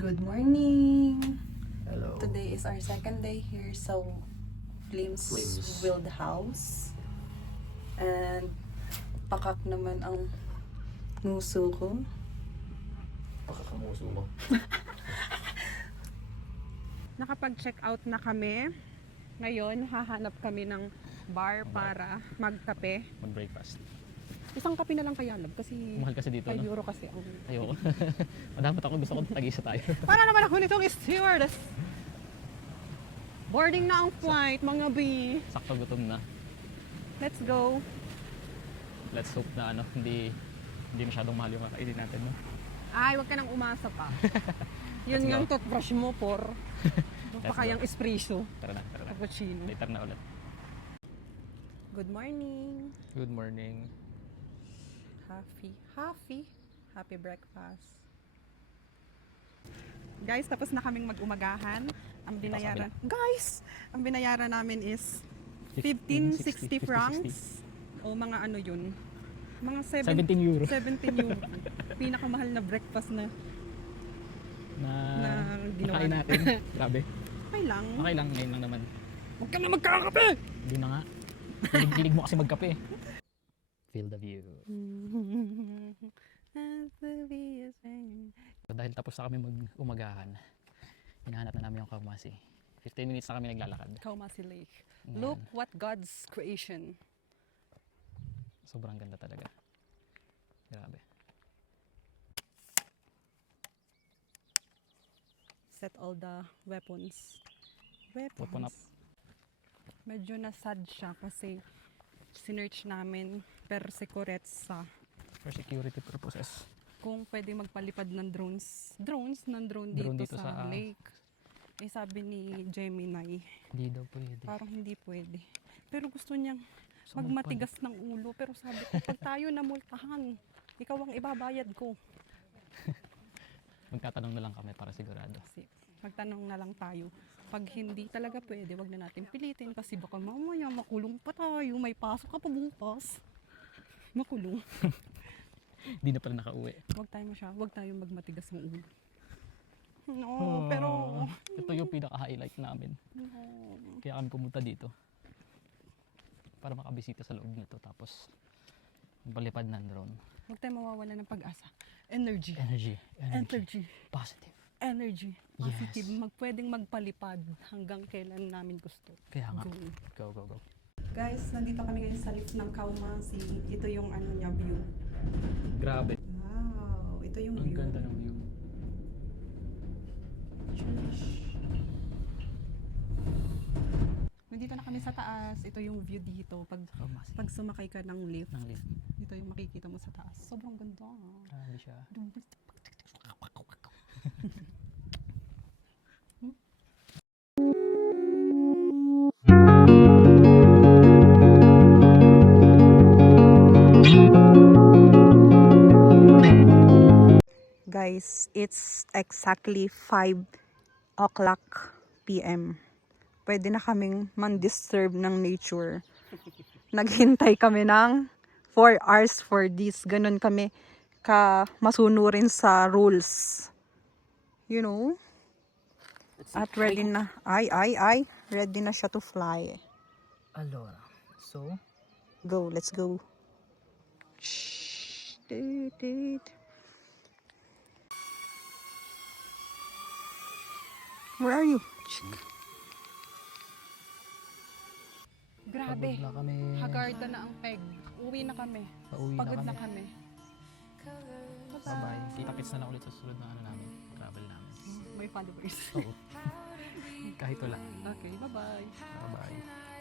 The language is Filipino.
Good morning! Hello. Today is our second day here sa Flames Wild House. And pakak naman ang nuso ko. Pakakamuso mo. Nakapag-check out na kami. Ngayon, hahanap kami ng bar para magkape. Mag-breakfast. Isang kape na lang kaya, love, kasi Mahal kasi dito, 5 no? euro kasi ang... Ayoko. Madapat ako, gusto ko tag-isa tayo. Para naman ako nitong stewardess. Boarding na ang flight, mga B. Sakto gutom na. Let's go. Let's hope na hindi masyadong mahal yung kakainin natin, no? Ay, wag ka nang umasa pa. Yun Let's yung go. toothbrush mo, por. Let's Pa kayang go. espresso. Tara na. Cappuccino. Later na ulit. Good morning. Good morning. Happy breakfast. Guys, tapos na kaming mag-umagahan. Ang binayaran namin is 1560 francs. O mga ano yun? Mga 17 euro. 17 euro. Pinakamahal na breakfast na ginawa nakain natin. Grabe. Okay lang. Okay lang, ngayon lang naman. Huwag ka na magkakape! Hindi na nga. Hilig mo kasi magkape. Feel the view. So, dahil tapos na kami mag-umagahan, hinahanap na namin yung Kaumasi. 15 minutes na kami naglalakad. Kaumasi Lake. Ayan. Look what God's creation. Sobrang ganda talaga. Grabe. Set all the weapons. Weapon up. Medyo nasad siya kasi sinearch namin per securezza For security purposes. kung pwede magpalipad ng drone dito sa lake. Eh sabi ni Gemini, Hindi daw pwede. parang hindi pwede. Pero gusto niyang So, magmatigas ng ulo. Pero sabi ko, pag tayo namultahan, ikaw ang ibabayad ko. Magtatanong na lang kami para sigurado. Kasi magtanong na lang tayo. Pag hindi talaga pwede, wag na natin pilitin kasi baka mamaya makulong pa tayo. May pasok ka pa bukas. Makulong. Hindi na pala nakauwi. Wag tayo magmatigas ng ulo. No, pero Ito yung pinaka-highlight namin. no. Kaya kami pumunta dito. Para makabisita sa loob nito. Tapos, palipad ng drone. Wag tayo mawawala ng pag-asa. Energy. Energy. Positive. Energy. Positive. Yes. Pwedeng magpalipad hanggang kailan namin gusto. Kaya nga. Go. Go. Guys, nandito kami ngayon sa lift ng Kaumasi. Ito yung ano niya, view. Grabe. Wow, ito yung Ang view. ganda ng view. Nandito na kami sa taas. Ito yung view dito. Kaumasi. Pag sumakay ka ng lift, Ng lift. ito yung makikita mo sa taas. Sobrang ganda. Grabe siya. Guys, it's exactly 5 o'clock p.m. Pwede na kaming man-disturb ng nature. Naghintay kami ng 4 hours for this. Ganon kami masunurin sa rules. You know? At ready na. Ready na siya to fly. Allora, so, Go, let's go. Shh. Toot. Where are you? Grabe. pagod na kami. Hagarda na ang peg. Uwi na kami. Pauwi Pagod na na kami. kami. Bye-bye. Kita-kits na lang ulit sa susunod na namin. Travel namin. May followers. Oo. Kahit wala. Okay, bye-bye. Bye-bye.